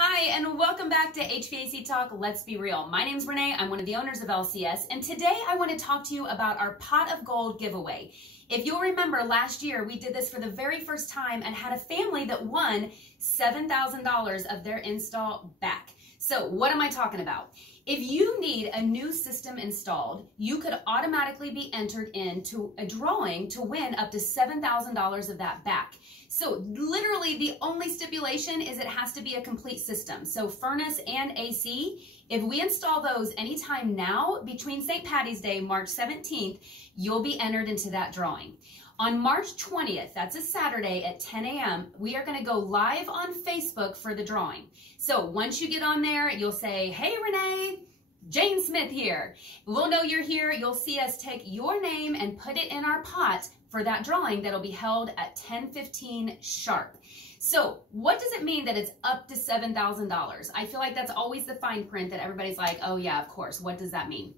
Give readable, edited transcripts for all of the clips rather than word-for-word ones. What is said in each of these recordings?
Hi, and welcome back to HVAC Talk, Let's Be Real. My name's Renee, I'm one of the owners of LCS, and today I want to talk to you about our Pot of Gold giveaway. If you'll remember, last year we did this for the very first time and had a family that won $7,000 of their install back. So what am I talking about? If you need a new system installed, you could automatically be entered into a drawing to win up to $7,000 of that back. So literally the only stipulation is it has to be a complete system. So furnace and AC, if we install those anytime now between St. Patty's Day, March 17th, you'll be entered into that drawing. On March 20th, that's a Saturday at 10 a.m., we are going to go live on Facebook for the drawing. So once you get on there, you'll say, "Hey Renee, Jane Smith here." We'll know you're here. You'll see us take your name and put it in our pot for that drawing that'll be held at 10:15 sharp. So what does it mean that it's up to $7,000? I feel like that's always the fine print that everybody's like, oh yeah, of course. What does that mean?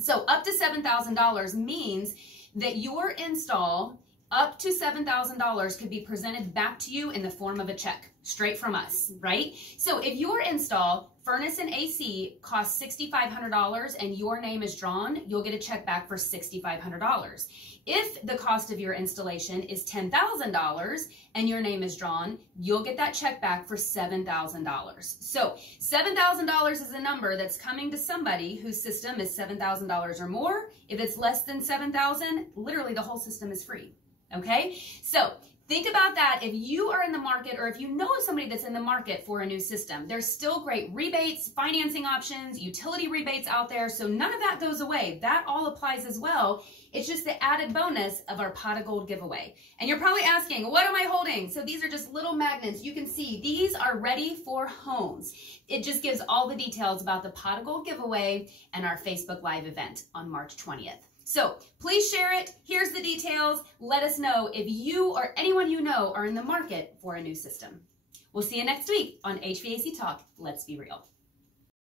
So up to $7,000 means that your install up to $7,000 could be presented back to you in the form of a check, straight from us, right? So if your install, furnace and AC, costs $6,500 and your name is drawn, you'll get a check back for $6,500. If the cost of your installation is $10,000 and your name is drawn, you'll get that check back for $7,000. So $7,000 is a number that's coming to somebody whose system is $7,000 or more. If it's less than $7,000, literally the whole system is free. Okay, so think about that. If you are in the market, or if you know of somebody that's in the market for a new system, there's still great rebates, financing options, utility rebates out there. So none of that goes away. That all applies as well. It's just the added bonus of our Pot of Gold giveaway. And you're probably asking, what am I holding? So these are just little magnets. You can see these are ready for homes. It just gives all the details about the Pot of Gold giveaway and our Facebook Live event on March 20th. So please share it. Here's the details. Let us know if you or anyone you know are in the market for a new system. We'll see you next week on HVAC Talk, Let's Be Real.